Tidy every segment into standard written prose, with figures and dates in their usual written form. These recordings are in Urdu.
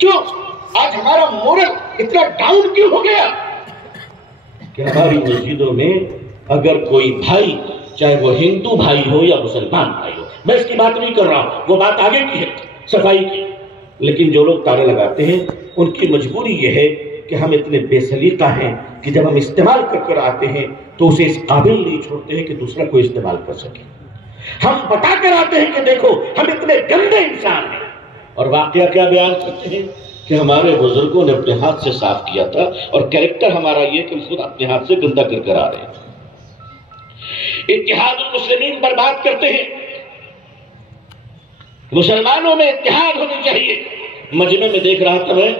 کیوں آج ہمارا مورل اتنا ڈاؤن کیوں ہو گیا کہ ہماری مسجدوں میں اگر کوئی بھائی، چاہے وہ ہندو بھائی ہو یا مسلمان بھائی ہو، میں اس کی بات نہیں کر رہا ہوں، وہ بات آگے کی ہے صفائی کی، لیکن جو لوگ تالے لگاتے ہیں ان کی مجبوری یہ ہے کہ ہم اتنے بے سلیقہ ہیں کہ جب ہم استعمال کر آتے ہیں تو اسے اس قابل نہیں چھوڑتے ہیں کہ دوسرا کوئی استعمال کر سکے. ہم بتا کر آتے ہیں کہ دیکھو ہم اتنے گندے انسان ہیں، اور واقعہ کیا بیان کرتے ہیں کہ ہمارے بزرگوں نے اپنے ہاتھ سے صاف کیا تھا، اور کریکٹر ہمارا یہ کہ ہم خود اپنے ہاتھ سے گندا کر آ رہے ہیں. اتحاد المسلمین پر بات کرتے ہیں، مسلمانوں میں اتحاد ہونی چاہیے. مجمع میں دیکھ رہا تھا میں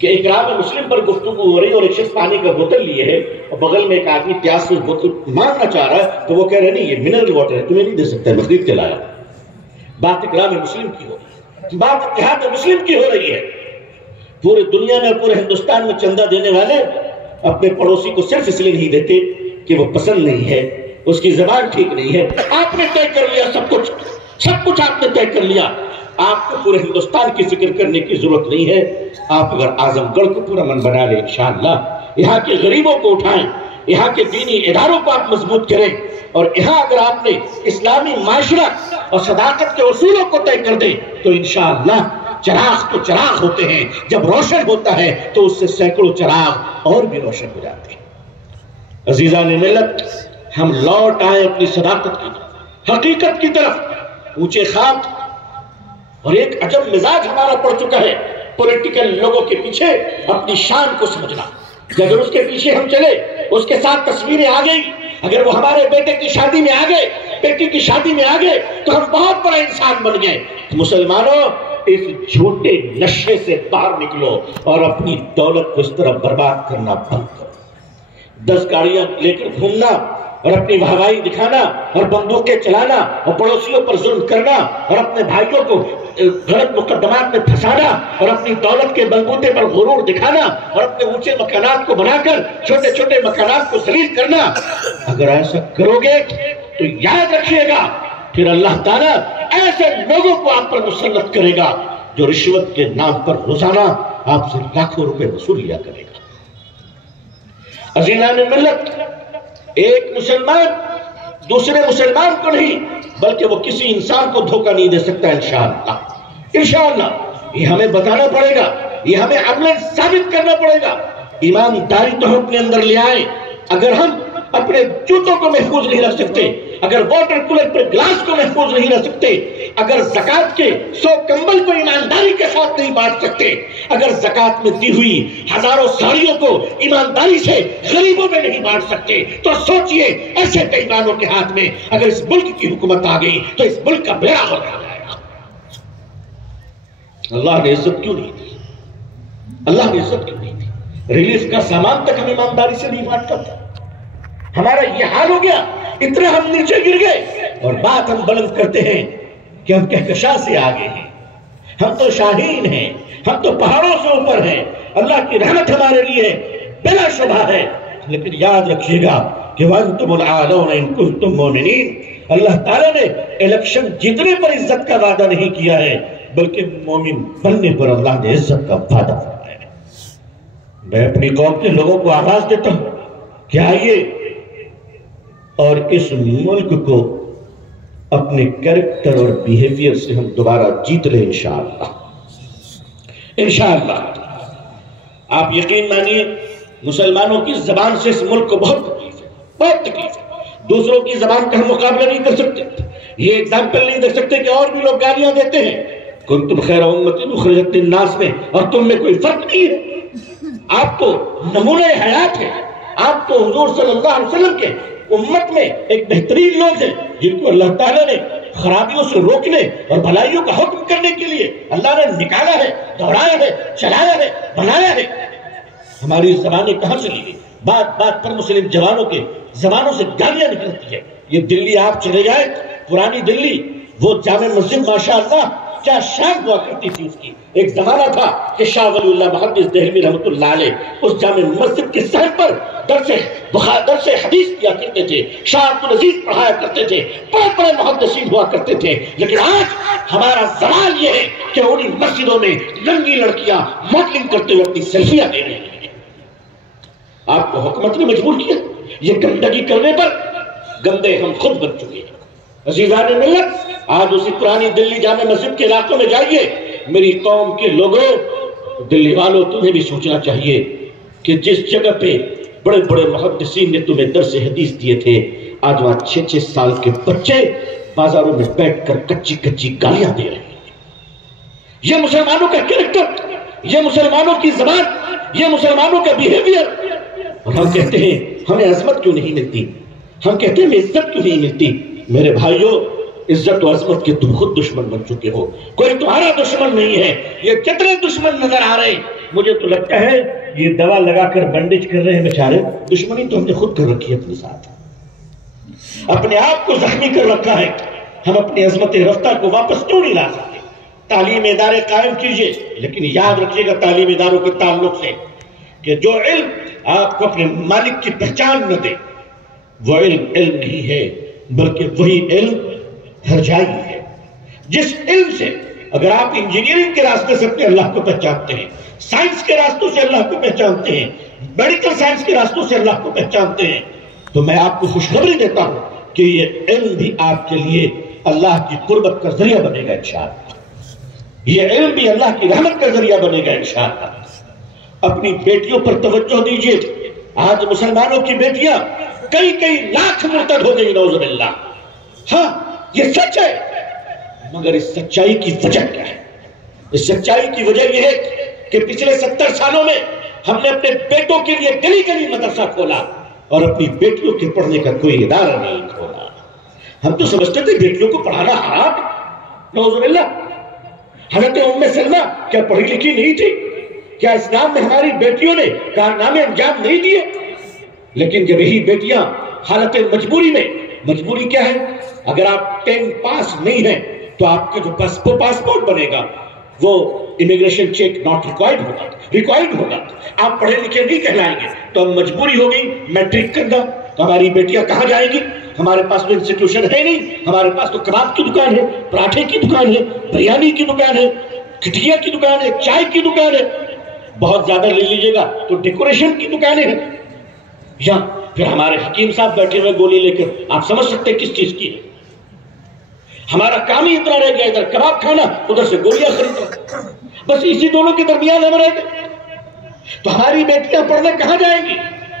کہ اقرام مسلم پر گفتگو ہو رہی، اور ایک شخص پانی کا بوتل لیے ہے اور بغل میں ایک آدمی پیاس سے بوتل مانگنا چاہ رہا ہے، تو وہ کہہ رہے نہیں یہ منرل واٹر ہے، تمہیں نہیں دے سکتا ہے، میں خرید کے لایا. بات اقرام مسلم کی ہو رہی ہے، بات اتحاد مسلم کی ہو رہی ہے. پورے دنیا میں، پورے ہندوستان میں چندہ دینے والے اپنے پڑوسی کو صرف اس لیے نہیں دیتے کہ وہ پسند نہیں ہے، اس کی زبان ٹھیک نہیں ہے. آپ نے طے کر لیا سب کچھ آپ نے طے کر لیا. آپ کو پورے ہندوستان کی فکر کرنے کی ضرورت نہیں ہے. آپ اگر اعظم گڑھ کو پورا من بنا لیں انشاءاللہ، یہاں کے غریبوں کو اٹھائیں، یہاں کے دینی اداروں کو آپ مضبوط کریں، اور یہاں اگر آپ نے اسلامی معاشرہ اور صداقت کے اصولوں کو طے کر دیں تو انشاءاللہ چراغ تو چراغ ہوتے ہیں، جب روشن ہوتا ہے تو اس سے سینکڑوں چراغ اور بھی روشن ہو جاتے ہیں. عزیزان ملت، ہم لوٹ آئے اپنی صداقت کی طرف، حقیقت کی طرف. اونچے خاک اور ایک عجب مزاج ہمارا پڑ چکا ہے پولیٹیکل لوگوں کے پیچھے اپنی شان کو سمجھنا. اگر اس کے پیچھے ہم چلے، اس کے ساتھ تصویریں آ گئی، اگر وہ ہمارے بیٹے کی شادی میں آ گئے، بیٹی کی شادی میں آ گئے، تو ہم بہت بڑا انسان بن گئے. مسلمانوں، اس جھوٹے نشے سے باہر نکلو اور اپنی دولت کو اس طرح برباد کرنا بند کرو. 10 گاڑیاں لے کر گھومنا اور اپنی واہوائی دکھانا اور بندوقیں چلانا اور پڑوسیوں پر ظلم کرنا اور اپنے بھائیوں کو غلط مقدمات میں پھنسانا اور اپنی دولت کے بلبوتے پر غرور دکھانا اور اپنے اونچے مکانات کو بنا کر چھوٹے چھوٹے مکانات کو ذلیل کرنا، اگر ایسا کرو گے تو یاد رکھیے گا پھر اللہ تعالیٰ ایسے لوگوں کو آپ پر مسلط کرے گا جو رشوت کے نام پر روزانہ آپ سے لاکھوں روپے وصول لیا کرے گا. عزیزان ملت، ایک مسلمان دوسرے مسلمان کو نہیں بلکہ وہ کسی انسان کو دھوکہ نہیں دے سکتا. انشاءاللہ یہ ہمیں بتانا پڑے گا، یہ ہمیں عملاً ثابت کرنا پڑے گا. ایمانداری تو ہم اپنے اندر لے آئیں. اگر ہم اپنے جوتوں کو محفوظ نہیں رکھ سکتے، اگر واٹر کولر پر گلاس کو محفوظ نہیں رکھ سکتے، اگر زکوٰۃ کے 100 کمبل کو ایمانداری کے ساتھ نہیں بانٹ سکتے، اگر زکوٰۃ میں دی ہوئی ہزاروں ساڑیوں کو ایمانداری سے غریبوں میں نہیں بانٹ سکتے، تو سوچئے ایسے بےایمانوں کے ہاتھ میں اگر اس ملک کی حکومت آ گئی تو اس ملک کا بیڑا غرق ہو جائے گا. اللہ نے عزت کیوں نہیں دی؟ اللہ نے عزت کیوں نہیں دی؟ ریلیف کا سامان تک ہم ایمانداری سے نہیں بانٹتا تھا. ہمارا یہ حال ہو گیا، اتنا ہم نیچے گر گئے اور بات ہم بلند کرتے ہیں کہ ہم کہکشاں سے آگے ہیں، ہم تو شاہین ہیں، ہم تو پہاڑوں سے اوپر ہیں. اللہ کی رحمت ہمارے لیے بلا شبہ ہے، لیکن یاد رکھیے گا کہ وَأَنْتُمُ الْأَعْلَوْنَ إِن كُنتُم مُؤْمِنِينَ. اللہ تعالیٰ نے الیکشن جیتنے پر عزت کا وعدہ نہیں کیا ہے بلکہ مومن بننے پر اللہ نے عزت کا وعدہ فرمایا ہے. میں اپنی قوم کے لوگوں کو آواز دیتا ہوں کہ آئیے اور اس ملک کو اپنے کریکٹر اور بیہیویئر سے ہم دوبارہ جیت لیں انشاءاللہ. انشاءاللہ آپ یقین مانیے مسلمانوں کی زبان سے اس ملک کو بہت تکلیف ہے، بہت تکلیف ہے. دوسروں کی زبان کا ہم مقابلہ نہیں کر سکتے. یہ ایگزامپل نہیں دے سکتے کہ اور بھی لوگ گالیاں دیتے ہیں کنتم خیر امت اخرجت للناس میں، اور تم میں کوئی فرق نہیں ہے. آپ تو نمونہ حیات ہے، آپ تو حضور صلی اللہ علیہ وسلم کے امت میں ایک بہترین لوگ ہیں جن کو اللہ تعالیٰ نے خرابیوں سے روکنے اور بھلائیوں کا حکم کرنے کے لیے اللہ نے نکالا ہے، دوڑایا ہے، چلایا ہے، بنایا ہے. ہماری زبانیں کہاں سے لی؟ بات بات پر مسلم جوانوں کے زبانوں سے گالیاں نکلتی ہے. یہ دلی آپ چلے جائیں، پرانی دلی، وہ جامع مسجد ماشاءاللہ کیا شان ہوا کرتی تھی اس کی. ایک زمانہ تھا کہ شاہ ولی اللہ محدث دہلوی رحمۃ اللہ علیہ اس جامع مسجد کے صحن پر درس حدیث کیا کرتے تھے. شاہ عبد العزیز پڑھایا کرتے تھے. بڑے بڑے محدثین ہوا کرتے تھے. لیکن آج ہمارا زوال یہ ہے کہ انہی مسجدوں میں ننگی لڑکیاں ماڈلنگ کرتے ہوئے اپنی سیلفیاں دے رہی ہیں. آپ کو حکومت نے مجبور کیا یہ گندگی کرنے پر. گندے ہم خود بن چکے ہیں. عزیزان ملت، آج اسی پرانی دلی جامع مسجد کے علاقوں میں جائیے. میری قوم کے لوگوں، دلی والوں، تمہیں بھی سوچنا چاہیے کہ جس جگہ پہ بڑے بڑے محدثین نے تمہیں درس حدیث دیے تھے، آج وہاں 6-6 سال کے بچے بازاروں میں بیٹھ کر کچی کچی گالیاں دے رہے ہیں. یہ مسلمانوں کا کریکٹر، یہ مسلمانوں کی زبان، یہ مسلمانوں کا بیہیویئر. اور ہم کہتے ہیں ہمیں عظمت کیوں نہیں ملتی، ہم کہتے ہیں ہمیں عزت کیوں نہیں ملتی. میرے بھائیوں، عزت و عظمت کے تم خود دشمن بن چکے ہو. کوئی تمہارا دشمن نہیں ہے. یہ کتنے دشمن نظر آ رہے ہیں. مجھے تو لگتا ہے یہ دوا لگا کر بینڈیج کر رہے ہیں بیچارے. دشمنی تو ہم نے خود کر رکھی ہے اپنے ساتھ، اپنے آپ کو زخمی کر رکھا ہے. ہم اپنی عظمت رفتہ کو واپس کیوں نہیں لا سکتے؟ تعلیم ادارے قائم کیجئے، لیکن یاد رکھیے گا تعلیم اداروں کے تعلق سے کہ جو علم آپ کو اپنے مالک کی پہچان نہ دے وہ علم نہیں ہے، بلکہ وہی علم ہرجائی ہے. جس علم سے اگر آپ انجینئرنگ کے راستے سے اپنے اللہ کو پہچانتے ہیں، سائنس کے راستوں سے اللہ کو پہچانتے ہیں، میڈیکل سائنس کے راستوں سے اللہ کو پہچانتے ہیں، تو میں آپ کو خوشخبری دیتا ہوں کہ یہ علم بھی آپ کے لیے اللہ کی قربت کا ذریعہ بنے گا انشاءاللہ. یہ علم بھی اللہ کی رحمت کا ذریعہ بنے گا انشاءاللہ. اپنی بیٹیوں پر توجہ دیجیے. آج مسلمانوں کی بیٹیاں کئی لاکھ مرتد ہو گئی، نعوذ باللہ. ہاں یہ سچ ہے، مگر اس سچائی کی وجہ کیا ہے؟ اس سچائی کی وجہ یہ ہے کہ پچھلے 70 سالوں میں ہم نے اپنے بیٹوں کے لیے گلی گلی مدرسہ کھولا اور اپنی بیٹیوں کے پڑھنے کا کوئی ادارہ نہیں کھولا. ہم تو سمجھتے تھے بیٹیوں کو پڑھانا حرام، نعوذ باللہ. حضرت ام سلمہ کیا پڑھی لکھی نہیں تھی؟ کیا اسلام میں ہماری بیٹیوں نے کارنامے انجام نہیں دیے؟ لیکن جب یہی بیٹیاں حالت مجبوری میں، مجبوری کیا ہے؟ اگر آپ 10 پاس نہیں ہیں تو آپ کا جو پاسپورٹ بنے گا وہ امیگریشن چیک ناٹ ریکوائرڈ ہوگا. آپ پڑھے لکھے نہیں کہلائیں گے. تو اب مجبوری ہو گئی میٹرک کرنا. تو ہماری بیٹیاں کہاں جائیں گی؟ ہمارے پاس تو انسٹیٹیوشن ہے نہیں. ہمارے پاس تو کباب کی دکان ہے، پراٹھے کی دکان ہے، بریانی کی دکان ہے، کٹیا کی دکان ہے، چائے کی دکان ہے. بہت زیادہ لے لیجیے گا تو ڈیکوریشن کی دکانیں ہیں. یا پھر ہمارے حکیم صاحب بیٹھے ہوئے گولی لے کر، آپ سمجھ سکتے کس چیز کی ہے. ہمارا کام ہی اتنا رہ گیا، ادھر کباب کھانا، ادھر سے گولیاں خریدنا. بس اسی دونوں کے درمیان ہم رہ گئے. تو ہماری بیٹیاں پڑھنے کہاں جائیں گی؟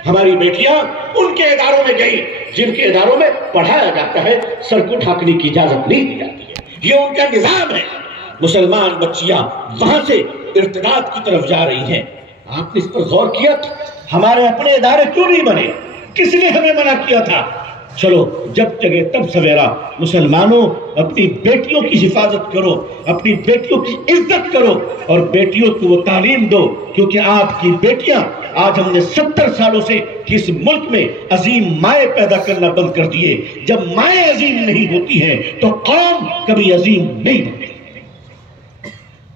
ہماری بیٹیاں ان کے اداروں میں گئی جن کے اداروں میں پڑھایا جاتا ہے، سر کو ڈھانکنے کی اجازت نہیں دی جاتی ہے. یہ ان کا نظام ہے. مسلمان بچیاں وہاں سے ارتداد کی طرف جا رہی ہیں. آپ نے اس پر غور کیا؟ ہمارے اپنے ادارے کیوں نہیں بنے؟ کس نے ہمیں منع کیا تھا؟ چلو جب جگہ تب سویرا. مسلمانوں اپنی بیٹیوں کی حفاظت کرو، اپنی بیٹیوں کی عزت کرو اور بیٹیوں کو وہ تعلیم دو. کیونکہ آپ کی بیٹیاں، آج ہم نے 70 سالوں سے اس ملک میں عظیم مائیں پیدا کرنا بند کر دیے. جب مائیں عظیم نہیں ہوتی ہیں تو قوم کبھی عظیم نہیں بنتی.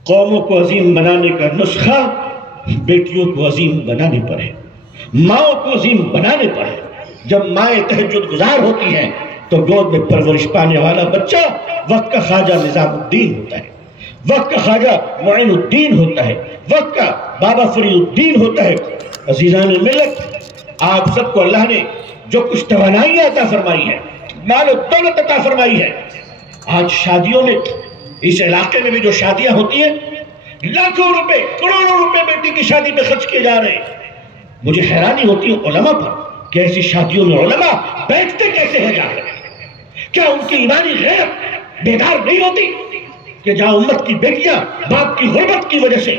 قوموں کو عظیم بنانے کا نسخہ بیٹیوں کو عظیم بنانے پر ہے، ماؤں کو عظیم بنانے پر ہے. جب مائیں تہجد گزار ہوتی ہیں تو گود میں پرورش پانے والا بچہ وقت کا خواجہ نظام الدین ہوتا ہے، وقت کا خواجہ معین الدین ہوتا ہے، وقت کا بابا فرید الدین ہوتا ہے. عزیزان ملت، آپ سب کو اللہ نے جو کچھ توانائی عطا فرمائی ہے، مال و دولت عطا فرمائی ہے، آج شادیوں میں، اس علاقے میں بھی جو شادیاں ہوتی ہیں، لاکھوں روپے، کروڑوں روپے بیٹی کی شادی پہ خرچ کیے جا رہے ہیں. مجھے حیرانی ہوتی ہے علماء پر کہ ایسی شادیوں میں علماء بیٹھتے کیسے ہیں جا رہے ہیں؟ کیا ان کی ایمانی غیرت بیدار نہیں ہوتی کہ جہاں امت کی بیٹیاں باپ کی غربت کی وجہ سے،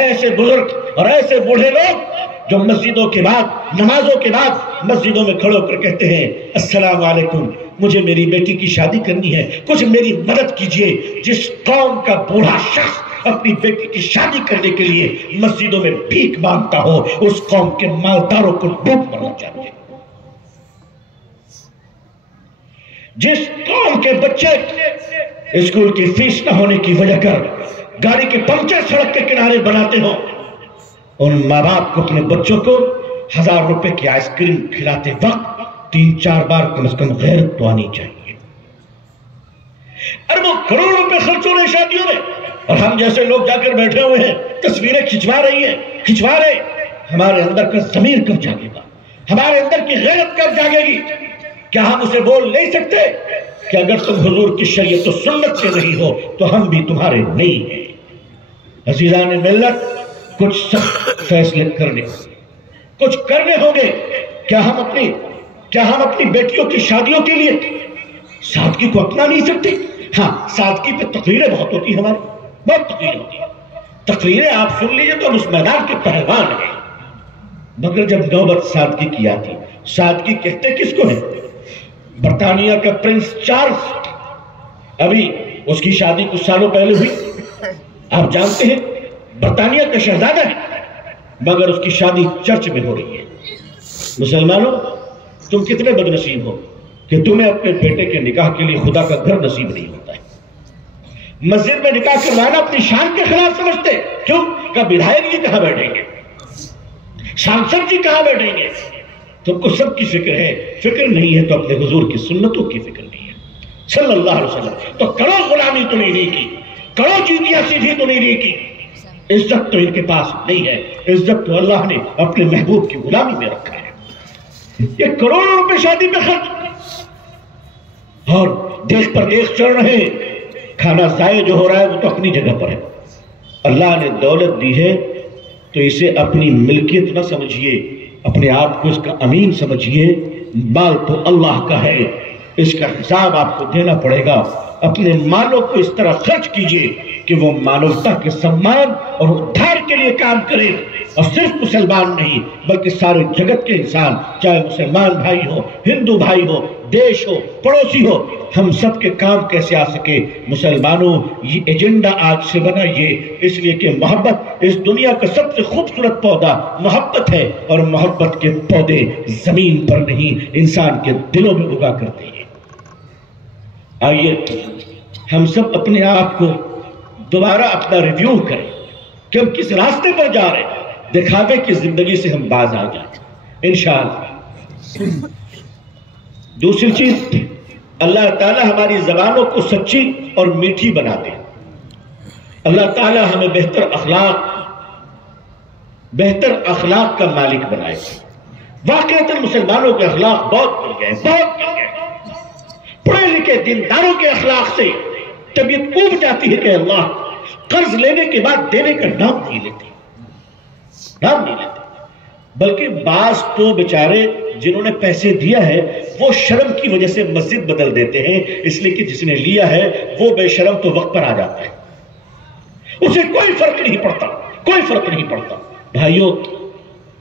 ایسے بزرگ اور ایسے بوڑھے لوگ جو مسجدوں کے بعد، نمازوں کے بعد مسجدوں میں کھڑے ہو کر کہتے ہیں السلام علیکم، مجھے میری بیٹی کی شادی کرنی ہے، کچھ میری مدد کیجئے. جس قوم کا بوڑھا شخص اپنی بیٹی کی شادی کرنے کے لیے مسجدوں میں بھیک مانگتا ہو، اس قوم کے مالداروں کو ڈوب مرنا چاہیے. جس قوم کے بچے اسکول کی فیس نہ ہونے کی وجہ کر گاڑی کے پنچر سڑک کے کنارے بناتے ہو، ان ماں باپ کو اپنے بچوں کو 1000 روپے کی آئس کریم کھلاتے وقت 3-4 بار کم از کم غیرت تو آنی چاہیے۔ اربوں کروڑوں روپے خرچ ہو رہے شادیوں میں، اور ہم جیسے لوگ جا کر بیٹھے ہوئے ہیں، تصویریں کھچوا رہے۔ ہمارے اندر کا ضمیر کب جاگے گا؟ ہمارے اندر کی غیرت کب جاگے گی؟ کیا ہم اسے بول نہیں سکتے کہ اگر تم حضور کی شریعت و سنت سے نہیں ہو تو ہم بھی تمہارے نہیں ہیں؟ عزیزان ملت، کچھ سخت فیصلے کچھ کرنے ہوں گے۔ کیا ہم اپنی بیٹیوں کی شادیوں کے لیے سادگی کو اپنا نہیں سکتے؟ ہاں، سادگی پہ تقریریں بہت ہوتی ہیں، ہماری بہت تقریریں ہوتی ہیں۔ تقریریں آپ سن لیجئے تو ہم اس میدان کے پہلوان ہیں، مگر جب نوبت سادگی کی آتی، سادگی کہتے کس کو ہے؟ برطانیہ کا پرنس چارلز، ابھی اس کی شادی کچھ سالوں پہلے ہوئی، آپ جانتے ہیں برطانیہ کا شہزادہ ہے، مگر اس کی شادی چرچ میں ہو رہی ہے۔ مسلمانوں، تم کتنے بد نصیب ہو کہ تمہیں اپنے بیٹے کے نکاح کے لیے خدا کا گھر نصیب نہیں ہوتا ہے۔ مسجد میں نکاح کروانا اپنی شان کے خلاف سمجھتے، کیوں کہ ودھائک جی کہاں بیٹھیں گے، سانسد جی کہاں بیٹھیں گے؟ تم کو سب کی فکر ہے، فکر نہیں ہے تو اپنے حضور کی سنتوں کی فکر نہیں ہے صلی اللہ علیہ وسلم۔ تو کرو غلامی تو نہیں کی، کرو چیتیاں سیدھی تو نہیں کی، عزت تو ان کے پاس نہیں ہے، عزت تو اللہ نے اپنے محبوب کی غلامی میں رکھا ہے۔ یہ کروڑوں روپے شادی پہ خرچ، اور دیکھ پر دیکھ چڑھ رہے ہیں۔ کھانا ضائع جو ہو رہا ہے وہ تو اپنی جگہ پر ہے، اللہ نے دولت دی ہے تو اسے اپنی ملکیت نہ سمجھیے، اپنے آپ کو اس کا امین سمجھیے۔ مال تو اللہ کا ہے، اس کا حساب آپ کو دینا پڑے گا۔ اپنے مالوں کو اس طرح خرچ کیجئے کہ وہ مانوتا کے سمان اور ادھار کے لیے کام کرے، اور صرف مسلمان نہیں بلکہ سارے جگت کے انسان، چاہے مسلمان بھائی ہو، ہندو بھائی ہو، دیش ہو، پڑوسی ہو، ہم سب کے کام کیسے آ سکے۔ مسلمانوں، یہ ایجنڈا آج سے بنائیے، اس لیے کہ محبت اس دنیا کا سب سے خوبصورت پودا محبت ہے، اور محبت کے پودے زمین پر نہیں انسان کے دلوں میں اگا کرتے ہیں۔ آئیے ہم سب اپنے آپ کو دوبارہ اپنا ریویو کریں کہ ہم کس راستے پر جا رہے ہیں، دکھاوے کی زندگی سے ہم باز آ جائیں انشاءاللہ۔ دوسری چیز، اللہ تعالی ہماری زبانوں کو سچی اور میٹھی بنا دے۔ اللہ تعالی ہمیں بہتر اخلاق کا مالک بنائے۔ واقعتاً مسلمانوں کے اخلاق بہت گر گئے، پڑھے لکھے دینداروں کے اخلاق سے طبیعت اوب جاتی ہے کہ اللہ قرض لینے کے بعد دینے کا نام نہیں لیتے، بلکہ بعض تو بیچارے جنہوں نے پیسے دیا ہے وہ شرم کی وجہ سے مسجد بدل دیتے ہیں، اس لیے کہ جس نے لیا ہے وہ بے شرم تو وقت پر آ جاتا ہے، اسے کوئی فرق نہیں پڑتا۔ بھائیوں،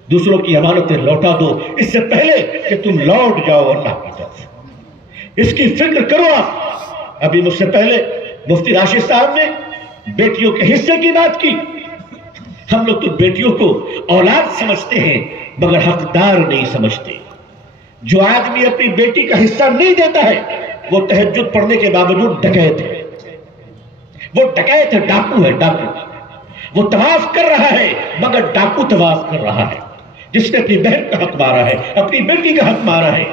دوسروں کی امانتیں لوٹا دو اس سے پہلے کہ تم لوٹ جاؤ اللہ کی طرف، اس کی فکر کرو۔ آپ ابھی مجھ سے پہلے مفتی راشد صاحب نے بیٹیوں کے حصے کی بات کی۔ ہم لوگ تو بیٹیوں کو اولاد سمجھتے ہیں مگر حقدار نہیں سمجھتے۔ جو آدمی اپنی بیٹی کا حصہ نہیں دیتا ہے وہ تہجد پڑھنے کے باوجود ڈکیت ہے، ڈاکو ہے، وہ طواف کر رہا ہے مگر ڈاکو طواف کر رہا ہے، جس نے اپنی بہن کا حق مارا ہے، اپنی بیٹی کا حق مارا ہے،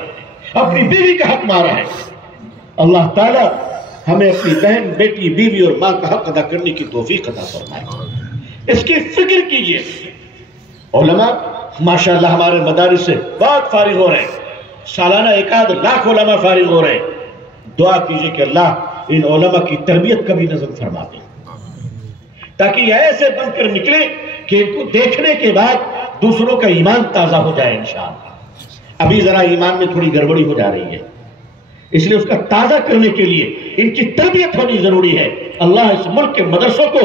اپنی بیوی کا حق مارا ہے۔ اللہ تعالیٰ ہمیں اپنی بہن، بیٹی، بیوی اور ماں کا حق ادا کرنے کی توفیق عطا فرمائے۔ اس کی فکر کیجئے۔ علماء ماشاءاللہ ہمارے مدارس سے بہت فارغ ہو رہے ہیں، سالانہ 1 لاکھ علماء فارغ ہو رہے ہیں۔ دعا کیجئے کہ اللہ ان علماء کی تربیت کا بھی نظم فرما دے، تاکہ یہ ایسے بن کر نکلے کہ ان کو دیکھنے کے بعد دوسروں کا ایمان تازہ ہو جائے انشاءاللہ۔ ابھی ذرا ایمان میں تھوڑی گڑبڑی ہو جا رہی ہے، اس لیے اس کا تازہ کرنے کے لیے ان کی تربیت ہونی ضروری ہے۔ اللہ اس ملک کے مدرسوں کو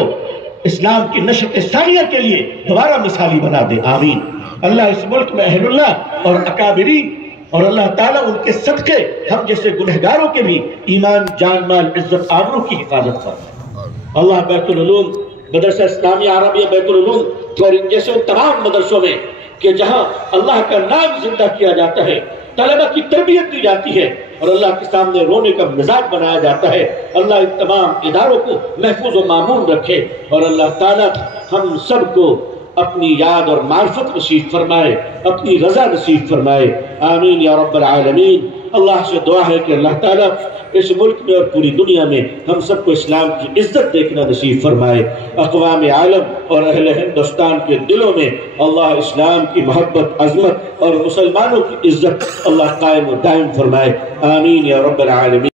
اسلام کی نشر ثانیہ کے لیے دوبارہ مثالی بنا دے، آمین۔ اللہ اس ملک میں اہل اللہ اور اکابرین اور اللہ تعالیٰ ان کے صدقے ہم جیسے گنہگاروں کے بھی ایمان، جان، مال، عزت، آبرو کی حفاظت فرمائے۔ اللہ بیت العلوم، مدرسہ اسلامیہ عربیہ بیت العلوم اور ان جیسے تمام مدرسوں میں کہ جہاں اللہ کا نام زندہ کیا جاتا ہے، طلبہ کی تربیت دی جاتی ہے، اور اللہ کے سامنے رونے کا مزاج بنایا جاتا ہے۔ اللہ ان تمام اداروں کو محفوظ و مامون رکھے، اور اللہ تعالیٰ ہم سب کو اپنی یاد اور معرفت نصیب فرمائے، اپنی رضا نصیب فرمائے، آمین یا رب العالمین۔ اللہ سے دعا ہے کہ اللہ تعالیٰ اس ملک میں اور پوری دنیا میں ہم سب کو اسلام کی عزت دیکھنا نصیب فرمائے۔ اقوام عالم اور اہل ہندوستان کے دلوں میں اللہ اسلام کی محبت، عظمت اور مسلمانوں کی عزت اللہ قائم و دائم فرمائے، آمین یا رب العالمین۔